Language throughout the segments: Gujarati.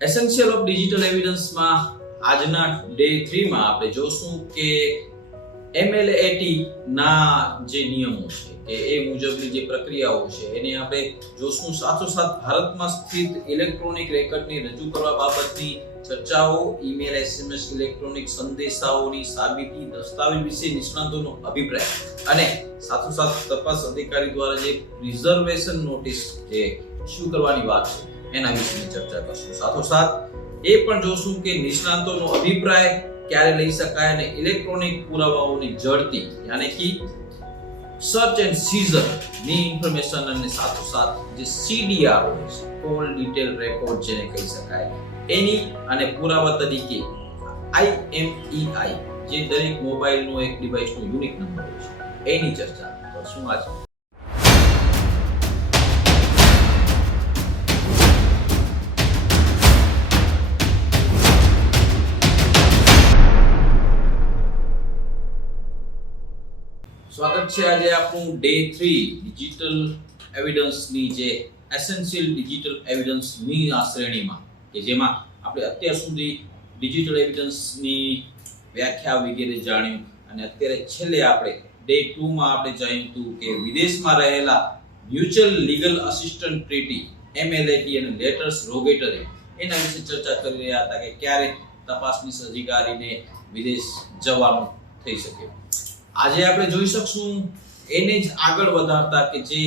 એસેન્શિયલ ઓફ ડિજિટલ એવિડન્સમાં આજના ડે થ્રીમાં આપણે જોશું કે એમએલએટી ના જે નિયમો છે કે એ મુજબની જે પ્રક્રિયાઓ છે એને આપણે જોશું. સાથોસાથ ભારતમાં સ્થિત ઇલેક્ટ્રોનિક રેકર્ડની રજૂ કરવા બાબતની ચર્ચાઓ ઈમેલ એસએમએસ ઇલેક્ટ્રોનિક સંદેશાઓની સાબિતી, દસ્તાવેજ વિશે નિષ્ણાતોનો અભિપ્રાય અને સાથોસાથ તપાસ અધિકારી દ્વારા જે રિઝર્વેશન નોટિસ જે ઇસ્યુ કરવાની વાત છે. એના વિશેની ચર્ચા કરશું. સાથોસાથ, એ પણ જોશું કે નિષ્ણાંતોનો અભિપ્રાય ક્યારે લઈ શકાય અને ઇલેક્ટ્રોનિક પુરાવાઓની જડતી યાને કે સર્ચ એન્ડ સીઝરની ઇન્ફોર્મેશન અને સાથોસાથ જે સીડીઆર છે કોલ ડિટેલ રેકોર્ડ જેને કહી શકાય. એની અને પુરાવા તરીકે આઈએમઈઆઈ જે દરેક મોબાઈલનો એક ડિવાઇસનો યુનિક નંબર હોય છે. એની ચર્ચા કરશું આજે. સ્વાગત છે આજે આપણું ડે થ્રી ડિજિટલ એવિડન્સની જે એસેન્શિયલ ડિજિટલ એવિડન્સની આ શ્રેણીમાં કે જેમાં આપણે અત્યાર સુધી ડિજિટલ એવિડન્સની વ્યાખ્યા વગેરે જાણ્યું અને અત્યારે છેલ્લે આપણે ડે ટુમાં આપણે જાણ્યું હતું કે વિદેશમાં રહેલા mutual legal assistant treaty MLAT અને લેટર્સ રોગેટરે એના વિશે ચર્ચા કરી રહ્યા હતા કે ક્યારે તપાસની અધિકારીને વિદેશ જવાનું થઈ શકે. આજે આપણે જોઈ શકશું એને જ આગળ વધારતા કે જે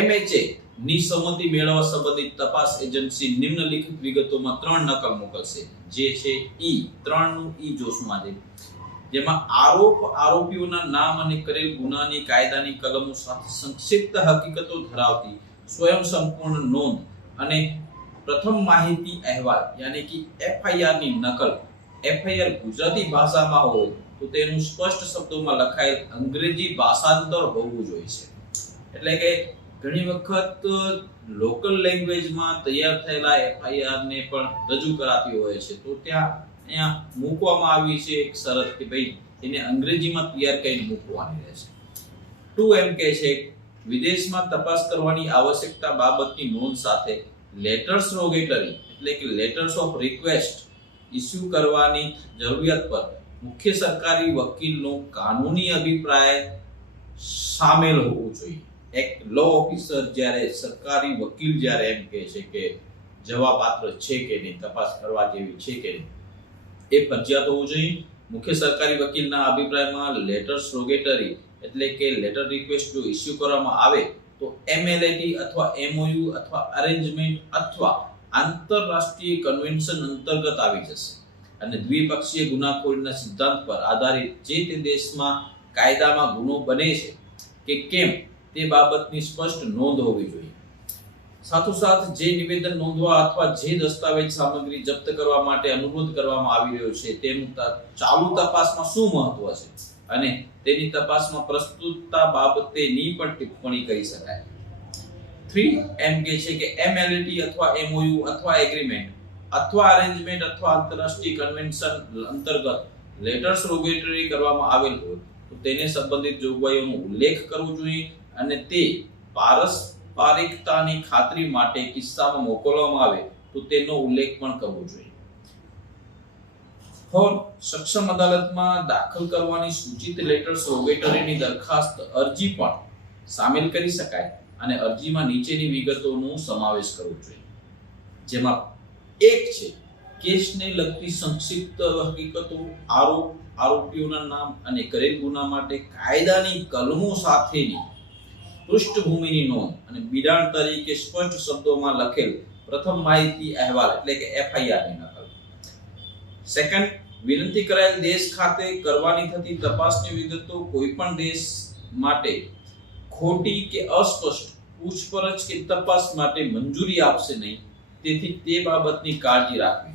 એમએચએ ની સંમતિ મેળવવા સંબંધિત તપાસ એજન્સી નિમ્નલિખિત વિગતોમાં ત્રણ નકલ મોકલશે. જે છે ઈ ત્રણનું ઈ જોશું આજે જેમાં આરોપ, આરોપીઓના નામ અને કરેલ ગુનાની કાયદાની કલમો સાથે સંક્ષિપ્ત હકીકતો ધરાવતી સ્વયં સંપૂર્ણ નોંધ અને પ્રથમ માહિતી અહેવાલ, યાની કે એફઆઈઆરની નકલ એફઆઈઆર ગુજરાતી ભાષામાં હોય. તો તેનું સ્પષ્ટ શબ્દોમાં લખાયેલ અંગ્રેજી ભાષાંતર હોવું જોઈએ છે. એટલે કે ઘણી વખત લોકલ લેંગ્વેજમાં તૈયાર થયેલા એફઆઈઆર ને પણ રજૂ કરાતી હોય છે. તો ત્યાં અહીંયા મૂકવામાં આવી છે એક શરત કે ભાઈ એને અંગ્રેજીમાં તૈયાર કરીને મૂકવાની રહેશે. ટુ એમ કે છે, વિદેશમાં તપાસ કરવાની આવશ્યકતા બાબતની નોંધ સાથે લેટર્સ રોગેટરી એટલે કે લેટર્સ ઓફ રિક્વેસ્ટ ઇસ્યુ કરવાની જરૂરિયાત પર મુખ્ય સરકારી વકીલનો કાનૂની અભિપ્રાય સામેલ હોવો જોઈએ. એક લો ઓફિસર જ્યારે સરકારી વકીલ જ્યારે એમ કહે છે કે જવાબપાત્ર છે કે નહીં, તપાસ કરવા જેવી છે કે નહીં, એ ફરજિયાત હોવું જોઈએ. મુખ્ય સરકારી વકીલના અભિપ્રાયમાં લેટર્સ રોગેટરી એટલે કે લેટર રિક્વેસ્ટ જો ઇસ્યુ કરવામાં આવે, તો એમએલએટી અથવા એમઓયુ અથવા અરેન્જમેન્ટ અથવા આંતરરાષ્ટ્રીય કન્વેન્શન અંતર્ગત આવી જશે. અને દ્વિપક્ષીય ગુનાખોરીના સિદ્ધાંત પર આધારિત જે તે દેશમાં કાયદામાં ગુનો બને છે કે કેમ તે બાબતની સ્પષ્ટ નોંધ હોવી જોઈએ. સાથોસાથ જે નિવેદન નોંધવા અથવા જે દસ્તાવેજ સામગ્રી જપ્ત કરવા માટે અનુરોધ કરવામાં આવી રહ્યો છે તેનું ચાલુ તપાસમાં શું મહત્વ છે? અને તેની તપાસમાં પ્રસ્તુતતા બાબતેની પણ ટિપ્પણી કરી શકાય. થ્રી એમ કે છે કે એમએલટી અથવા એમઓયુ અથવા એગ્રીમેન્ટ અથવા અરેન્જમેન્ટ અથવા આંતરરાષ્ટ્રીય કન્વેન્શન અંતર્ગત લેટર્સ રોગેટરી કરવામાં આવેલ હોય, તો તેને સંબંધિત જોગવાઈઓનો ઉલ્લેખ કરવો જોઈએ અને તે પારસ્પરિકતાની ખાતરી માટે કિસ્સામાં મોકલવામાં આવે, તો તેનો ઉલ્લેખ પણ કરવો જોઈએ. ફોર સક્ષમ અદાલતમાં દાખલ કરવાની સૂચિત લેટર્સ રોગેટરીની દરખાસ્ત અરજી પણ સામેલ કરી શકાય અને અરજીમાં નીચેની વિગતોનો સમાવેશ કરવો જોઈએ. જેમાં એક છે કેસને લગતી સંક્ષિપ્ત હકીકતો, આરોપ, આરોપીઓના નામ અને કરેલ ગુના માટે કાયદાની કલમો સાથેની પૃષ્ઠભૂમિની નોંધ અને બિડાણ તરીકે સ્પષ્ટ શબ્દોમાં લખેલ પ્રથમ માહિતી અહેવાલ, એટલે કે એફઆઈઆરની નકલ. સેકન્ડ વિનંતી કરાયેલ દેશ ખાતે કરવાની થતી તપાસની વિગતો કોઈ પણ દેશ માટે ખોટી કે અસ્પષ્ટ, પૂછપરછ કે તપાસ માટે મંજૂરી આપશે નહીં. તેથી તે બાબતની કાળજી રાખવી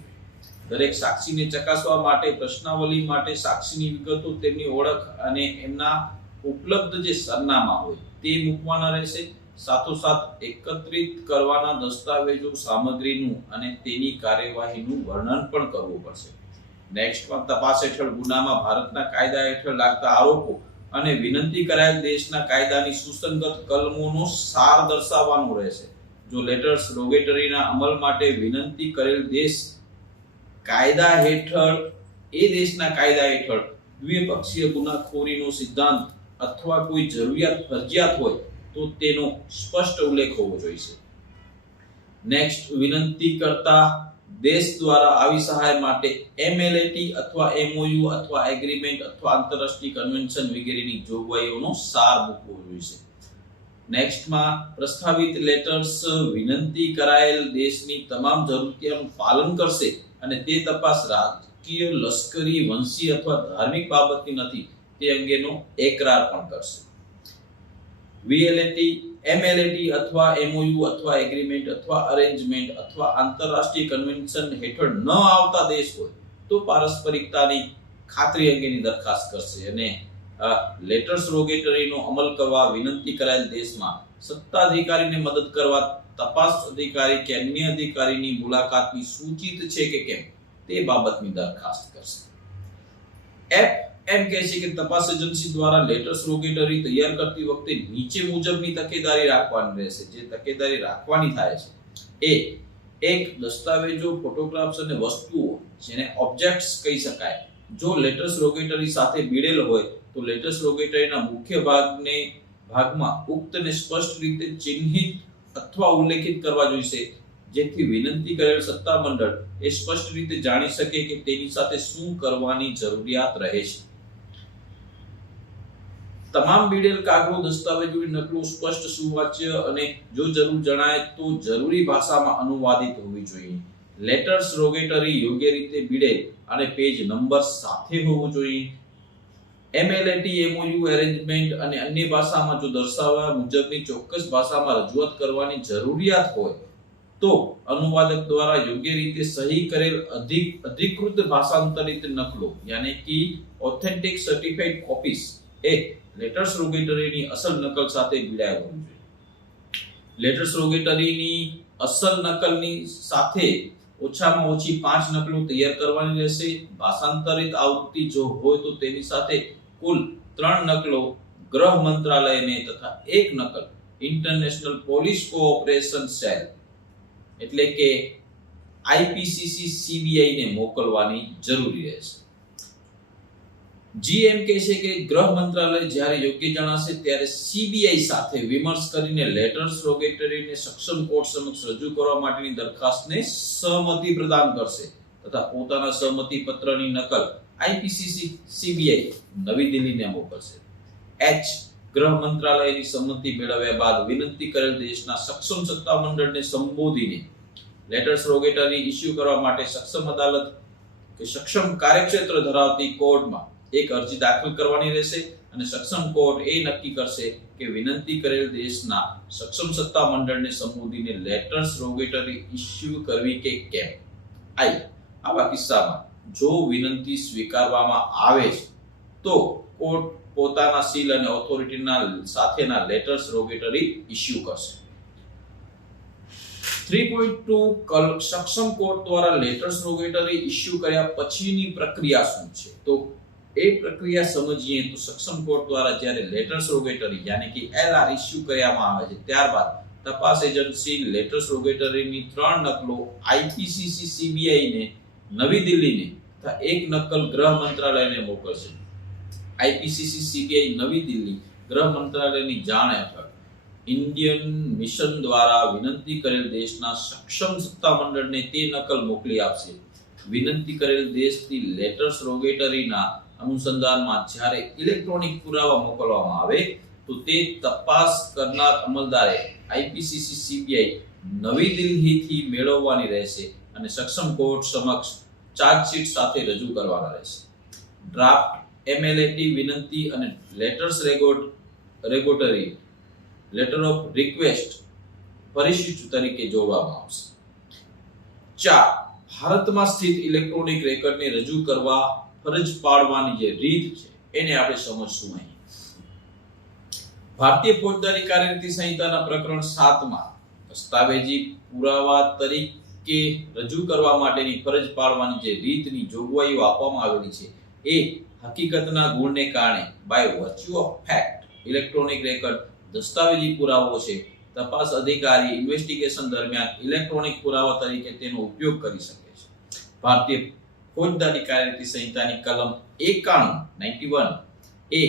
દરેક સાક્ષીને ચકાસવા માટે, પ્રશ્નાવલી માટે સાક્ષીની વિગતો તેમની ઓળખ અને એમના ઉપલબ્ધ જે સરનામા હોય તે મૂકવાના રહેશે. સાથોસાથ એકત્રિત કરવાના દસ્તાવેજો, સામગ્રીનું અને તેની કાર્યવાહીનું વર્ણન પણ કરવું પડશે. નેક્સ્ટમાં તપાસ હેઠળ ગુનામાં ભારતના કાયદા હેઠળ લાગતા આરોપો અને વિનંતી કરાયેલ દેશના કાયદાની સુસંગત કલમોનો સાર દર્શાવવાનો રહેશે. જો લેટર્સ રોગેટરીના અમલ માટે વિનંતી કરેલ દેશ કાયદા હેઠળ, એ દેશના કાયદા હેઠળ દ્વિપક્ષીય ગુનાખોરીનો સિદ્ધાંત અથવા કોઈ જરૂરિયાત, ફરજિયાત હોય તો તેનો સ્પષ્ટ ઉલ્લેખ હોવો જોઈએ નેક્સ્ટ વિનંતી કરતા દેશ દ્વારા આવી સહાય માટે એમએલએટી અથવા એમઓયુ અથવા એગ્રીમેન્ટ અથવા આંતરરાષ્ટ્રીય કન્વેન્શન વગેરેની જોગવાઈઓનો સાર મૂકવો જોઈએ નેક્સ્ટમાં પ્રસ્તાવિત લેટર્સ વિનંતી કરાયેલ દેશની તમામ જરૂરિયાતનું પાલન કરશે અને તે તપાસ રાજકીય, લશ્કરી, વંશી અથવા ધાર્મિક બાબતની નથી, તે અંગેનો એકરાર પણ કરશે. વીએલએટી એમએલએટી અથવા એમઓયુ અથવા એગ્રીમેન્ટ અથવા અરેન્જમેન્ટ અથવા આંતરરાષ્ટ્રીય કન્વેન્શન હેઠળ ન આવતા દેશ હોય તો પારસ્પરિકતાની ખાતરી અંગેની દરખાસ્ત કરશે અને લેટર્સ રોગેટરીનો અમલ કરવા વિનંતી કરાયેલ દેશમાં સત્તાધિકારીને મદદ કરવા તપાસ અધિકારી કે અન્ય અધિકારીની મુલાકાતની સૂચિત છે કે કેમ તે બાબતની દરખાસ્ત કરશે. એફ એમ કહે છે કે તપાસ એજન્સી દ્વારા લેટર્સ રોગેટરી તૈયાર કરતી વખતે નીચે મુજબની તકેદારી રાખવાની રહેશે. જે તકેદારી રાખવાની થાય છે એ એક દસ્તાવેજો, ફોટોગ્રાફ્સ અને વસ્તુઓ જેને ઓબ્જેક્ટ્સ કહી શકાય જો લેટરસ રોગેટરી સાથે ભીડેલ હોય, તો લેટરસ રોગેટરીના મુખ્ય ભાગને, ભાગમાં ઉક્તને સ્પષ્ટ રીતે ચિહ્નિત અથવા ઉલ્લેખિત કરવા જોઈશે. જેથી વિનંતી કરેલ સત્તામંડળ એ સ્પષ્ટ રીતે જાણી શકે કે તેની સાથે શું કરવાની જરૂરિયાત રહે છે. તમામ બીડેલ કાગળો દસ્તાવેજોની નકલો સ્પષ્ટ સુવાચ્ય અને જો જરૂર જણાય તો જરૂરી ભાષામાં અનુવાદિત હોવી જોઈએ. લેટર્સ રોગેટરી યોગ્ય રીતે બીડેલ અને પેજ નંબર સાથે હોવું જોઈએ. એમએલએટી એમઓયુ એરેન્જમેન્ટ અને અન્ય ભાષામાં જો દર્શાવ્યા મુજબની ચોક્કસ ભાષામાં રજૂઆત કરવાની જરૂરિયાત હોય, તો અનુવાદક દ્વારા યોગ્ય રીતે સહી કરેલ અધિક, અધિકૃત ભાષાંતરિત નકલો, યાની કે ઓથેન્ટિક સર્ટિફાઈડ કોપીસ એ લેટર્સ રોગેટરીની અસલ નકલ સાથે ભીડાય હોવી જોઈએ. લેટર્સ રોગેટરીની અસલ નકલની સાથે ઓછામાં ઓછી પાંચ નકલો તૈયાર કરવાની રહેશે. ભાષાંતરિત આવૃત્તિ જો હોય તો તેની સાથે કુલ ત્રણ નકલો ગૃહ મંત્રાલયને તથા એક નકલ ઇન્ટરનેશનલ પોલીસ કોઓપરેશન સેલ, એટલે કે આઈપીસીસી સીબીઆઈને મોકલવાની જરૂરી રહેશે. જીએમ કહે છે કે ગૃહ મંત્રાલય જ્યારે યોગ્ય જણાશે ત્યારે સીબીઆઈ સાથે વિમર્શ કરીને લેટર્સ રોગેટરીને સક્ષમ કોર્ટ સમક્ષ રજૂ કરવા માટેની દરખાસ્તને સહમતિ પ્રદાન કરશે તથા પોતાના સહમતિ પત્રની નકલ આઈપીસીસી સીબીઆઈ નવી દિલ્હીને મોકલશે. એચ ગૃહ મંત્રાલયની સંમતિ મેળવ્યા બાદ વિનંતી કરેલ દેશના સક્ષમ સત્તામંડળને સંબોધીને લેટર્સ રોગેટરી ઇસ્યુ કરવા માટે સક્ષમ અદાલત કે સક્ષમ કાર્યક્ષેત્ર ધરાવતી કોર્ટમાં એક અરજી દાખલ કરવાની રહેશે અને સક્ષમ કોર્ટ એ નક્કી કરશે કે વિનંતી કરેલ દેશના સક્ષમ સત્તા મંડળને સંબોધીને લેટર્સ રોગેટરી ઇસ્યુ કરવી કે કેમ? આઈ, આવા કિસ્સામાં જો વિનંતી સ્વીકારવામાં આવે છે તો કોર્ટ પોતાના સીલ અને ઓથોરિટીના સાથેના લેટર્સ રોગેટરી ઇસ્યુ કરશે. 3.2 સક્ષમ કોર્ટ દ્વારા લેટર્સ રોગેટરી ઇસ્યુ કર્યા પછીની પ્રક્રિયા શું છે? તો એ પ્રક્રિયા સમજીએ તો સક્ષમ કોર્ટ દ્વારા જ્યારે લેટર રોગેટરી યાની કે એલઆર ઇસ્યુ કરવામાં આવે છે, ત્યારબાદ તપાસ એજન્સી લેટર રોગેટરીની ત્રણ નકલો આઈપીસીસી સીબીઆઈને નવી દિલ્હીને તથા એક નકલ ગૃહ મંત્રાલયને મોકલશે. આઈપીસીસી સીબીઆઈ નવી દિલ્હી ગૃહ મંત્રાલયની જાણ હેઠળ ઇન્ડિયન મિશન દ્વારા વિનંતી કરેલ દેશના સક્ષમ સત્તામંડળને તે નકલ મોકલી આપશે. વિનંતી કરેલ દેશથી લેટર્સ રોગેટરીના અનુસંધાનમાં જ્યારે ઇલેક્ટ્રોનિક પુરાવા મોકલવામાં આવે, તો તે તપાસ કરનાર અમલદારે આઈપીસીસી સીબીઆઈ નવી દિલ્હીથી મેળવવાની રહેશે અને સક્ષમ કોર્ટ સમક્ષ ચાર્જશીટ સાથે રજૂ કરવાના રહેશે. ડ્રાફ્ટ, એમએલએટી વિનંતી અને લેટર્સ રેગોટ, રેગોટરી, લેટર ઓફ રિક્વેસ્ટ પરિશિષ્ટ તરીકે જોડવામાં આવશે. ચાર, ભારતમાં સ્થિત ઇલેક્ટ્રોનિક રેકર્ડને રજૂ કરવા ફરજ પાડવાની જે રીત છે, એને આપણે સમજશું અહીં. ભારતીય ફોજદારી કાર્યરીતિ સંહિતાના પ્રકરણ સાતમાં દસ્તાવેજી પુરાવા તરીકે રજૂ કરવા માટેની ફરજ પાડવાની જે રીતની જોગવાઈઓ આપવામાં આવેલી છે, એ હકીકતના ગુણને કારણે by virtue of fact electronic record દસ્તાવેજી પુરાવો છે, તપાસ અધિકારી ઇન્વેસ્ટિગેશન દરમિયાન ઇલેક્ટ્રોનિક પુરાવા તરીકે તેનો ઉપયોગ કરી શકે છે. ભારતીય ફોજદારી કાર્યરીતિ સંહિતાની કલમ એકાણું નાઇન્ટી વન એ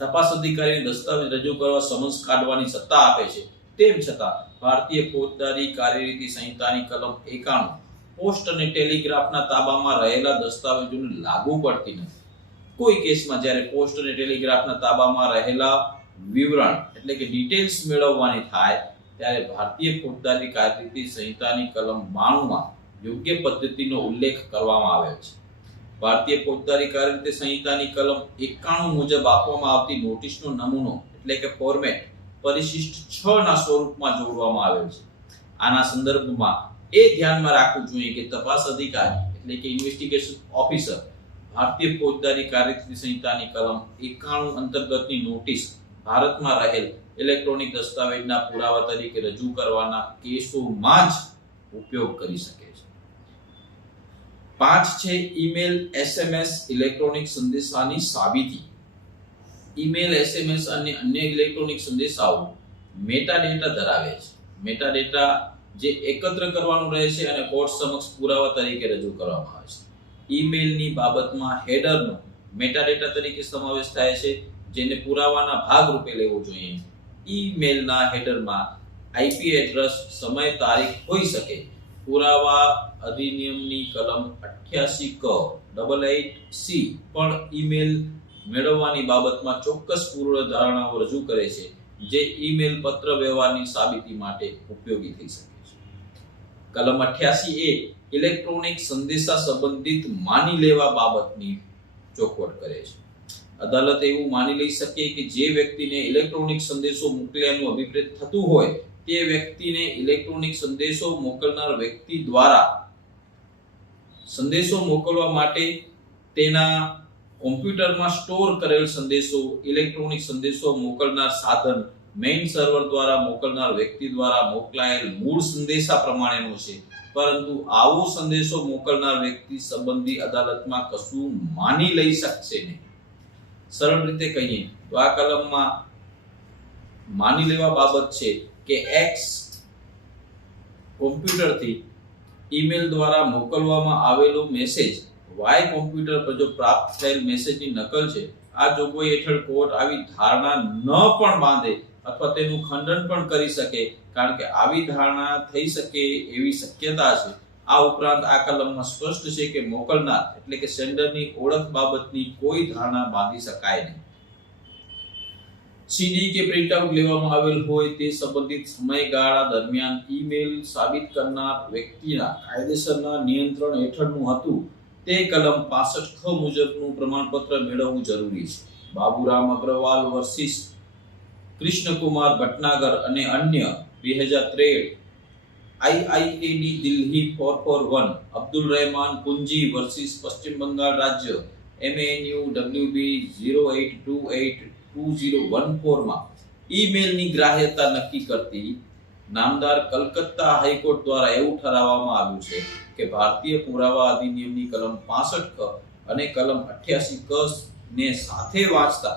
તપાસ અધિકારીને દસ્તાવેજ રજૂ કરવા સમન્સ કાઢવાની સત્તા આપે છે. તેમ છતાં, ભારતીય ફોજદારી કાર્યરીતિ સંહિતાની કલમ એકાણું પોસ્ટ અને ટેલિગ્રાફના તાબામાં રહેલા દસ્તાવેજોને લાગુ પડતી નથી. કોઈ કેસમાં જ્યારે પોસ્ટ અને ટેલિગ્રાફના તાબામાં રહેલા વિવરણ, એટલે કે ડિટેલ્સ મેળવવાની થાય, ત્યારે ભારતીય ફોજદારી કાર્યરીતિ સંહિતાની કલમ બાણુંમાં યોગ્ય પદ્ધતિનો ઉલ્લેખ કરવામાં આવ્યો છે. ભારતીય ફોજદારી કાર્યરીતિ સંહિતાની કલમ એકાણું મુજબ આપવામાં આવતી નોટિસનો નમૂનો એટલે કે ફોર્મેટ પરિશિષ્ટ છ ના સ્વરૂપમાં જોડવામાં આવ્યો છે. આના સંદર્ભમાં એ ધ્યાનમાં રાખવું જોઈએ કે તપાસ અધિકારી એટલે કે ઇન્વેસ્ટિગેશન ઓફિસર ભારતીય ફોજદારી કાર્યરીતિ સંહિતાની કલમ એકાણું અંતર્ગતની નોટિસ ભારતમાં રહેલ ઇલેક્ટ્રોનિક દસ્તાવેજના પુરાવા તરીકે રજૂ કરવાના કેસોમાં જ ઉપયોગ કરી શકે. પાંચ છે ઈમેલ એસએમએસ ઇલેક્ટ્રોનિક સંદેશાની સાબિતી. ઈમેલ એસએમએસ અને અન્ય ઇલેક્ટ્રોનિક સંદેશાઓ મેટા ડેટા ધરાવે છે. મેટા ડેટા જે એકત્ર કરવાનું રહે છે અને કોર્ટ સમક્ષ પુરાવા તરીકે રજૂ કરવામાં આવે છે. ઈમેલની બાબતમાં હેડરનો મેટા ડેટા તરીકે સમાવેશ થાય છે, જેને પુરાવાના ભાગ રૂપે લેવો જોઈએ. ઈમેલના હેડરમાં આઈપી એડ્રેસ સમય, તારીખ હોઈ શકે. પુરાવા અધિનિયમની કલમ અઠ્યાસી ક ડબલ એટ સી પણ ઈમેલ મેળવવાની બાબતમાં ચોક્કસ પૂર્વ ધારણાઓ રજૂ કરે છે, જે ઈમેલ પત્ર વ્યવહારની સાબિતી માટે ઉપયોગી થઈ શકે છે. કલમ અઠ્યાસી એ ઇલેક્ટ્રોનિક સંદેશા સંબંધિત માની લેવા બાબતની ચોખવટ કરે છે. અદાલત એવું માની લઈ શકે કે જે વ્યક્તિને ઇલેક્ટ્રોનિક સંદેશો મોકલ્યાનું અભિપ્રેત થતું હોય, તે વ્યક્તિને ઇલેક્ટ્રોનિક સંદેશો મોકલનાર વ્યક્તિ દ્વારા સંદેશો મોકલવા માટે તેના કોમ્પ્યુટરમાં સ્ટોર કરેલ સંદેશો, ઇલેક્ટ્રોનિક સંદેશો મોકલનાર સાધન મેઇન સર્વર દ્વારા મોકલનાર વ્યક્તિ દ્વારા મોકલાયેલ મૂળ સંદેશા પ્રમાણેનો છે. પરંતુ આવો સંદેશો મોકલનાર વ્યક્તિ સંબંધી અદાલતમાં કશું માની લઈ શકશે નહીં. સરળ રીતે કહીએ તો આ કલમમાં માની લેવા બાબત છે કે એક્સ કોમ્પ્યુટરથી ઈમેલ દ્વારા મોકલવામાં આવેલો મેસેજ વાય કોમ્પ્યુટર પર જો પ્રાપ્ત થયેલ મેસેજની નકલ છે. આ જોગવાઈ હેઠળ કોર્ટ આવી ધારણા ન પણ બાંધે અથવા તેનું ખંડન પણ કરી શકે, કારણ કે આવી ધારણા થઈ શકે એવી શક્યતા છે. આ ઉપરાંત આ કલમમાં સ્પષ્ટ છે કે મોકલનાર એટલે કે સેન્ડરની ઓળખ બાબતની કોઈ ધારણા બાંધી શકાય નહીં. સીડી કે પ્રિન્ટઆઉટ લેવામાં આવેલ હોય તે સંબંધિત સમયગાળા દરમિયાન ઈમેલ સાબિત કરનાર વ્યક્તિના કાયદેસરના નિયંત્રણ હેઠળનું હતું. તે કલમ 65 ખ મુજબનું પ્રમાણપત્ર મેળવવું જરૂરી છે. બાબુરામ અગ્રવાલ વર્સિસ, કૃષ્ણકુમાર ભટનાગર અને અન્ય બે હજાર ત્રેડ IIAD Delhi four four one, Abdul Rahman Punji versus Paschim Bangal રાજ્ય, MNU WB zero eight two eight two zero ઈમેલની ગ્રાહ્યતા નક્કી કરતી નામદાર કલકત્તા હાઈકોર્ટ દ્વારા એવું ઠરાવવામાં આવ્યું છે કે ભારતીય પુરાવા અધિનિયમની કલમ 65 ક અને કલમ 88 ક ને સાથે વાંચતા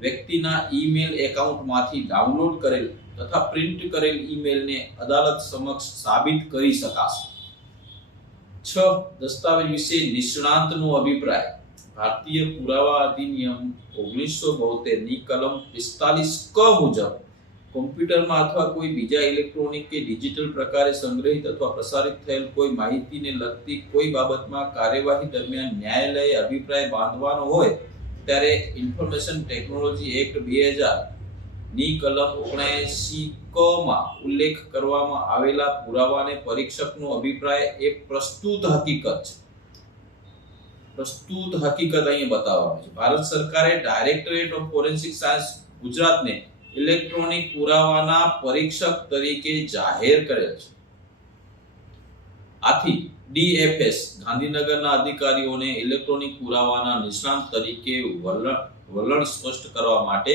વ્યક્તિના ઈમેલ એકાઉન્ટમાંથી ડાઉનલોડ કરેલ તથા પ્રિન્ટ કરેલ ઈમેલને અદાલત સમક્ષ સાબિત કરી શકાશે. છ, દસ્તાવેજ વિશે નિષ્ણાંતનો અભિપ્રાય. ભારતીય પુરાવા અધિનિયમ ઓગણીસો બોતેરની કલમ પિસ્તાલીસ ક મુજબ કોમ્પ્યુટરમાં અથવા કોઈ બીજા ઇલેક્ટ્રોનિક કે ડિજિટલ પ્રકારે સંગ્રહિત અથવા પ્રસારિત થયેલ કોઈ માહિતીને લગતી કોઈ બાબતમાં કાર્યવાહી દરમિયાન ન્યાયાલયે અભિપ્રાય બાંધવાનો હોય, ત્યારે ઇન્ફોર્મેશન ટેકનોલોજી એક્ટ બે હજારની કલમ ઓગણસી માં ઉલ્લેખ કરવામાં આવેલા પુરાવાને પરીક્ષકનો અભિપ્રાય એ પ્રસ્તુત હકીકત છે. પ્રસ્તુત હકીકત અહીં બતાવવામાં છે. ભારત સરકારે ડાયરેક્ટરેટ ઓફ ફોરેન્સિક સાયન્સ ગુજરાતને ઇલેક્ટ્રોનિક પુરાવાના પરીક્ષક તરીકે જાહેર કરેલ છે. આથી ડીએફએસ, ગાંધીનગરના અધિકારીઓને ઇલેક્ટ્રોનિક પુરાવાના નિષ્ણાંત તરીકે વલણ વલણ સ્પષ્ટ કરવા માટે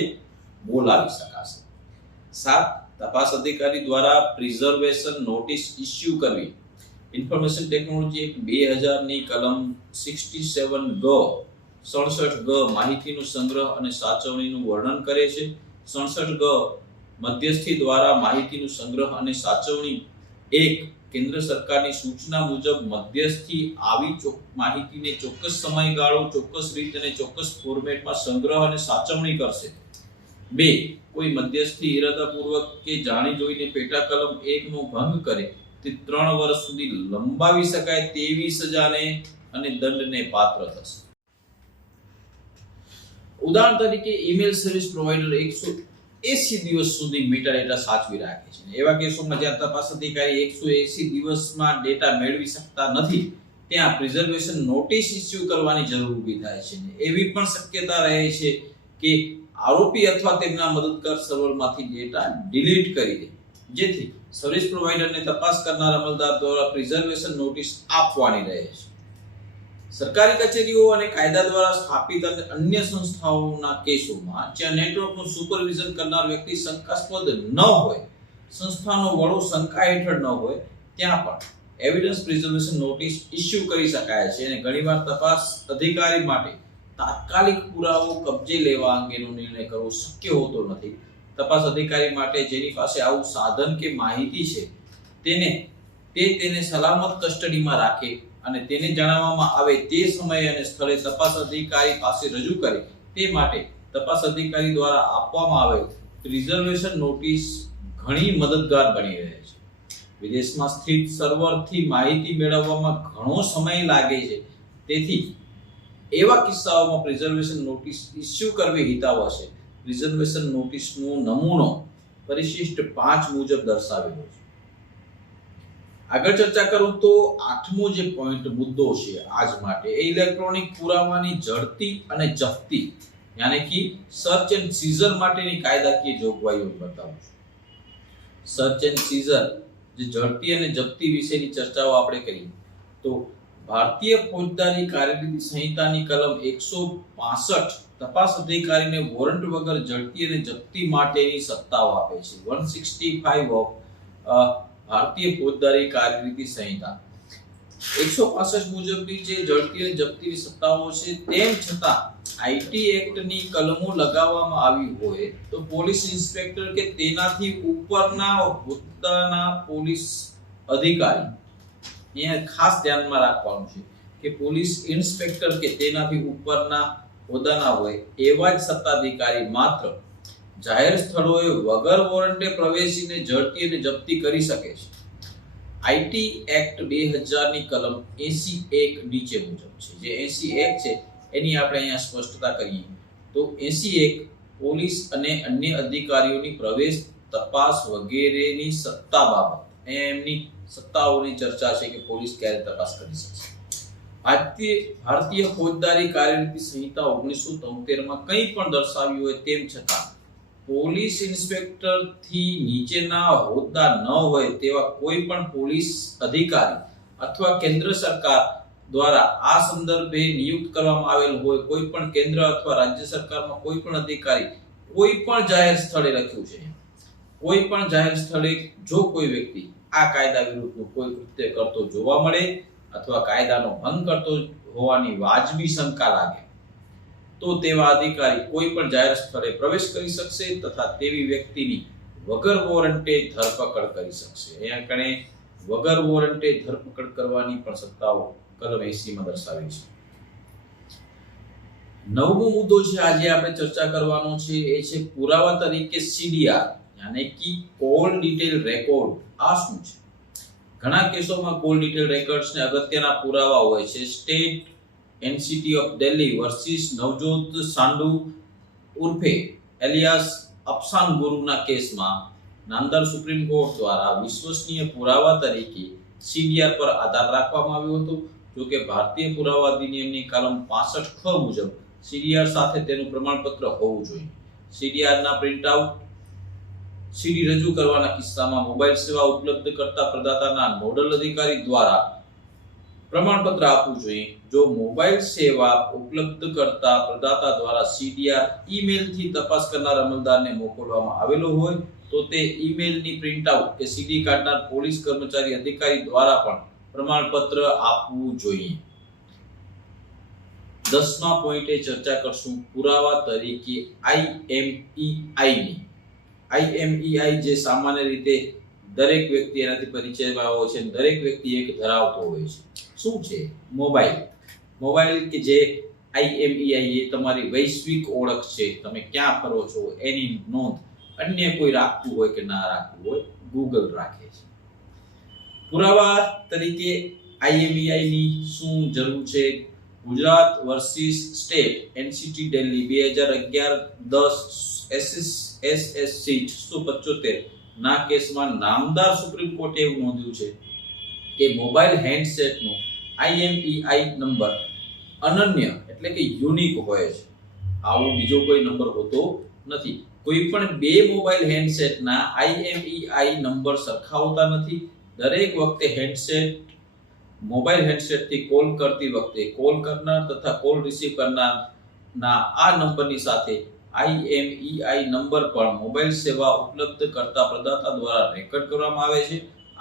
બોલાવી શકાશે. સાત તપાસ અધિકારી દ્વારા પ્રિઝર્વેશન નોટિસ ઇસ્યુ કરવી. ઇન્ફોર્મેશન ટેકનોલોજી એક બે હજારની કલમ સિક્સટી સેવન ગ, સડસઠ ગ માહિતીનું સંગ્રહ અને સાચવણીનું વર્ણન કરે છે. સડસઠ ગ, મધ્યસ્થી દ્વારા માહિતીનું સંગ્રહ અને સાચવણી. એક, કેન્દ્ર સરકારની સૂચના મુજબ મધ્યસ્થી આવી માહિતીને ચોક્કસ સમયગાળો, ચોક્કસ રીત અને ચોક્કસ ફોર્મેટમાં સંગ્રહ અને સાચવણી કરશે. બે, કોઈ મધ્યસ્થી ઇરાદાપૂર્વક કે જાણી જોઈને પેટા કલમ એકનો ભંગ કરે. તે ત્રણ વર્ષ સુધી લંબાવી શકાય તેવી સજાને અને દંડને પાત્ર થશે. ઉદાહરણ તરીકે ઈમેલ સર્વિસ પ્રોવાઈડર એકસો એસી દિવસ સુધી મીટર ડેટા સાચવી રાખે છે. એવા કેસોમાં જ્યાં તપાસ અધિકારી એકસો એસી દિવસમાં ડેટા મેળવી શકતા નથી, ત્યાં પ્રિઝર્વેશન નોટિસ ઇસ્યુ કરવાની જરૂર ઊભી થાય છે. એવી પણ શક્યતા રહે છે કે આરોપી અથવા તેમના મદદગાર સર્વરમાંથી ડેટા ડિલીટ કરી દે. જેથી સર્વિસ પ્રોવાઇડરને તપાસ કરનાર અમલદાર દ્વારા પ્રિઝર્વેશન નોટિસ આપવાની રહે છે. સરકારી કચેરીઓ અને કાયદા દ્વારા સ્થાપિત અને અન્ય સંસ્થાઓના કેસોમાં જ્યાં નેટવર્કનું સુપરવિઝન કરનાર વ્યક્તિ શંકાસ્પદ ન હોય, સંસ્થાનો વડો શંકા હેઠળ ન હોય, ત્યાં પણ એવિડન્સ પ્રિઝર્વેશન નોટિસ ઇસ્યુ કરી શકાય છે અને ઘણીવાર તપાસ અધિકારી માટે તાત્કાલિક પુરાવો કબજે લેવા અંગેનો નિર્ણય કરવો શક્ય હોતો નથી. તપાસ અધિકારી માટે જેની પાસે આવું સાધન કે માહિતી છે, તેને તે તેને સલામત કસ્ટડીમાં રાખે અને તેને જણાવવામાં આવે તે સમયે અને સ્થળે તપાસ અધિકારી પાસે રજૂ કરે તે માટે તપાસ અધિકારી દ્વારા આપવામાં આવેલ પ્રિઝર્વેશન નોટિસ ઘણી મદદગાર બની રહે છે. વિદેશમાં સ્થિત સર્વરથી માહિતી મેળવવામાં ઘણો સમય લાગે છે. તેથી એવા કિસ્સાઓમાં પ્રિઝર્વેશન નોટિસ ઇસ્યુ કરવી હિતાવહ છે. પ્રિઝર્વેશન નોટિસનો નમૂનો પરિશિષ્ટ પાંચ મુજબ દર્શાવેલો છે. આગળ ચર્ચા કરું તો આઠમો જે પોઈન્ટ મુદ્દો છે આજ માટે, એ ઇલેક્ટ્રોનિક પુરાવાની ઝડપી અને જપ્તી, યાને કે સર્ચ એન્ડ સીઝર માટેની કાયદાકીય જોગવાઈઓ બતાવું છું. સર્ચ એન્ડ સીઝર જે ઝડપી અને જપ્તી વિશેની ચર્ચાઓ આપણે કરી, તો ભારતીય ફોજદારી કાર્યરીતિ સંહિતાની કલમ એકસો પાસઠ તપાસ અધિકારીને વોરંટ વગર ઝડપી અને જપ્તી માટેની સત્તાઓ આપે છે. વન સિક્સટી ફાઈવ ઓફ ભારતીય ફોજદારી કાર્યરીતિ સંહિતા. એકસો પાસઠ મુજબની જે ઝડપી અને જપ્તીની સત્તાઓ છે, તેમ છતાં આઈટી એક્ટની કલમો લગાવવામાં આવી હોય તો પોલીસ ઇન્સ્પેક્ટર કે તેનાથી ઉપરના હોદ્દાના પોલીસ અધિકારી અહીંયા ખાસ ધ્યાનમાં રાખવાનું છે કે પોલીસ ઇન્સ્પેક્ટર કે તેનાથી ઉપરના હોદ્દાના હોય એવા જ સત્તાધિકારી માત્ર જાહેર સ્થળોએ વગર વોરંટે પ્રવેશીને ઝડપી અને જપ્તી કરી શકે છે. આઈટી એક્ટ બે હજારની કલમ એસી એક નીચે મુજબ છે. જે એસી એક છે, એની આપણે અહીંયા સ્પષ્ટતા કરીએ. તો એસી એક પોલીસ અને અન્ય અધિકારીઓની પ્રવેશ તપાસ વગેરેની સત્તા બાબત. એમની સત્તાઓની ચર્ચા છે કે પોલીસ ક્યારે તપાસ કરી શકશે. ભારતીય ફોજદારી કાર્યનીતિ સંહિતા ઓગણીસો તોતેરમાં કંઈ પણ દર્શાવ્યું હોય તેમ છતાં, પોલીસ ઇન્સ્પેક્ટર નીચેના હોદ્દા ન હોય તેવા કોઈ પણ પોલીસ અધિકારી અથવા કેન્દ્ર સરકાર દ્વારા આ સંદર્ભે નિયુક્ત કરવામાં આવેલ હોય કોઈ પણ કેન્દ્ર અથવા રાજ્ય સરકારમાં કોઈ પણ અધિકારી કોઈ પણ જાહેર સ્થળે લખ્યું છે. કોઈ પણ જાહેર સ્થળે જો કોઈ વ્યક્તિ આ કાયદા વિરુદ્ધનું કોઈ કૃત્ય કરતો જોવા મળે અથવા કાયદાનો ભંગ કરતો હોવાની વાજબી શંકા લાગે. તો તેવા અધિકારી કોઈ પણ જાહેર સ્થળે પ્રવેશ કરી શકશે તથા તેવી વ્યક્તિની વગર વોરંટે ધરપકડ કરી શકશે. અહીંયા કણે વગર વોરંટે ધરપકડ કરવાની પણ સત્તાઓ કલમ એસીમાં દર્શાવી છે. નવમો મુદ્દો છે આજે આપણે ચર્ચા કરવાનો છે એ છે પુરાવા તરીકે સીડીઆર યાને કે કોલ ડિટેલ રેકોર્ડ, આ શું છે? ઘણા કેસોમાં કોલ ડિટેલ રેકોર્ડ્સ ને અગત્યના પુરાવા હોય છે. State, NCT of Delhi versus Navjot Sandhu ઉર્ફે એલિયાસ અફસાન ગુરુના કેસમાં નાંદર સુપ્રીમ કોર્ટ દ્વારા વિશ્વસનીય પુરાવા તરીકે સીડીઆર પર આધાર રાખવામાં આવ્યો હતો. જો કે ભારતીય પુરાવા અધિનિયમની કલમ 65 ખ મુજબ સીડીઆર સાથે તેનું પ્રમાણપત્ર હોવું જોઈએ. સીડીઆરના પ્રિન્ટઆઉટ પ્રિન્ટ આઉટ સીડી રજૂ કરવાના કિસ્સામાં મોબાઈલ સેવા ઉપલબ્ધ કરતા પ્રદાતાના નોડલ અધિકારી દ્વારા પ્રમાણપત્ર આપવું જોઈએ. જો મોબાઈલ સેવા ઉપલબ્ધ કરતા પ્રદાતા દ્વારા સીડીઆર ઈમેલથી તપાસ કરનાર અમલદારને મોકલવામાં આવેલો હોય, તો તે ઈમેલની પ્રિન્ટઆઉટ કે સીડી કાઢનાર પોલીસ કર્મચારી અધિકારી દ્વારા પણ પ્રમાણપત્ર આપવું જોઈએ. દસમા પોઈન્ટે ચર્ચા કરશું પુરાવા તરીકે આઈએમઈઆઈ ની. આઈએમઈઆઈ જે સામાન્ય રીતે દરેક વ્યક્તિ એનાથી પરિચયમાં હોય છે, દરેક વ્યક્તિ એક ધરાવતો હોય છે. શું છે? મોબાઈલ. મોબાઈલ કે જે આઈએમઈઆઈ એ તમારી વૈશ્વિક ઓળખ છે. તમે ક્યાં ફરો છો, એની નોંધ અન્ય કોઈ રાખતું હોય કે ના રાખતું હોય ગૂગલ રાખે છે. પુરાવા તરીકે આઈએમઈઆઈ ની શું જરૂર છે? Gujarat versus state NCT Delhi બે હજાર અગિયાર દસ એસએસસી છસો પચોતેર. ના કેસમાં નામદાર સુપ્રીમ કોર્ટે એવું નોંધ્યું છે કે મોબાઈલ હેન્ડસેટનો આઈએમઈઆઈ નંબર અનન્ય એટલે કે યુનિક હોય છે. આવો બીજો કોઈ નંબર હોતો નથી. કોઈ પણ બે મોબાઈલ હેન્ડસેટના આઈએમઈઆઈ નંબર સરખાવતા નથી. દરેક વખતે હેન્ડસેટ, મોબાઈલ હેન્ડસેટથી કોલ કરતી વખતે કોલ કરનાર તથા કોલ રિસીવ કરનાર ના આ નંબરની સાથે આઈએમઈઆઈ નંબર પણ મોબાઈલ સેવા ઉપલબ્ધ કરતા પ્રદાતા દ્વારા રેકોર્ડ કરવામાં આવે છે.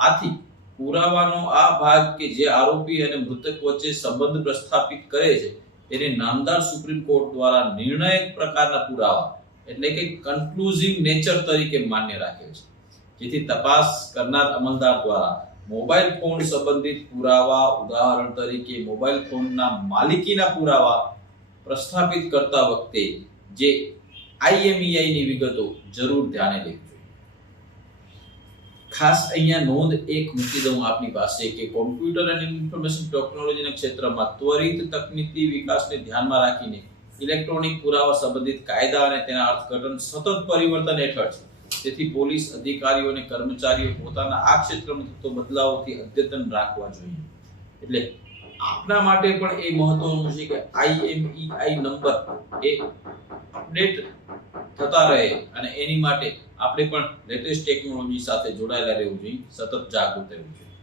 આથી પુરાવાનો આ ભાગ કે જે આરોપી અને મૃતક વચ્ચે સંબંધ પ્રસ્થાપિત કરે છે તેને નામદાર સુપ્રીમ કોર્ટ દ્વારા નિર્ણાયક પ્રકારના પુરાવા, એટલે કે કન્ક્લુઝિવ નેચર તરીકે માન્ય રાખ્યો છે. જેથી તપાસ કરનાર અમલદાર દ્વારા મોબાઈલ ફોન સંબંધિત પુરાવા, ઉદાહરણ તરીકે મોબાઈલ ફોનના માલિકીના પુરાવા પ્રસ્થાપિત કરતા વખતે જે આઈએમઈઆઈ ની વિગતો જરૂર ધ્યાને લેવી ખાસ અહીંયા નોંધ એક મૂકી દઉં આપની પાસે કે કોમ્પ્યુટર અને ઇન્ફોર્મેશન ટેકનોલોજીના ક્ષેત્રમાં ત્વરિત તકનીકી વિકાસને ધ્યાનમાં રાખીને ઇલેક્ટ્રોનિક પુરાવા સંબંધિત કાયદા અને તેના અર્થઘટન સતત પરિવર્તન હેઠળ છે. તેથી પોલીસ અધિકારીઓ અને કર્મચારીઓ પોતાના આ ક્ષેત્રમાં થતો બદલાવોથી અદ્યતન રાખવા જોઈએ. એટલે આપના માટે પણ એ મહત્વનું છે કે આઈએમઈઆઈ નંબર એ અપડેટ થતા રહે અને એની માટે આપણે પણ લેટેસ્ટ ટેકનોલોજી સાથે જોડાયેલા રહેવું જોઈએ, સતત જાગૃત રહેવું જોઈએ.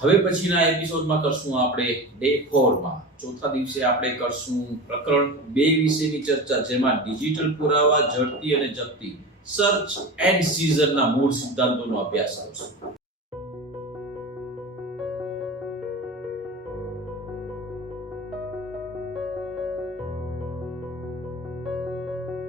હવે પછીના એપિસોડમાં કરશું આપણે ડે ફોરમાં. ચોથા દિવસે આપણે કરશું પ્રકરણ બે વિશેની ચર્ચા, જેમાં ડિજિટલ પુરાવા ઝડપી અને જપ્તી સર્ચ એન્ડ સીઝનના મૂળ સિદ્ધાંતોનો અભ્યાસ કરશું.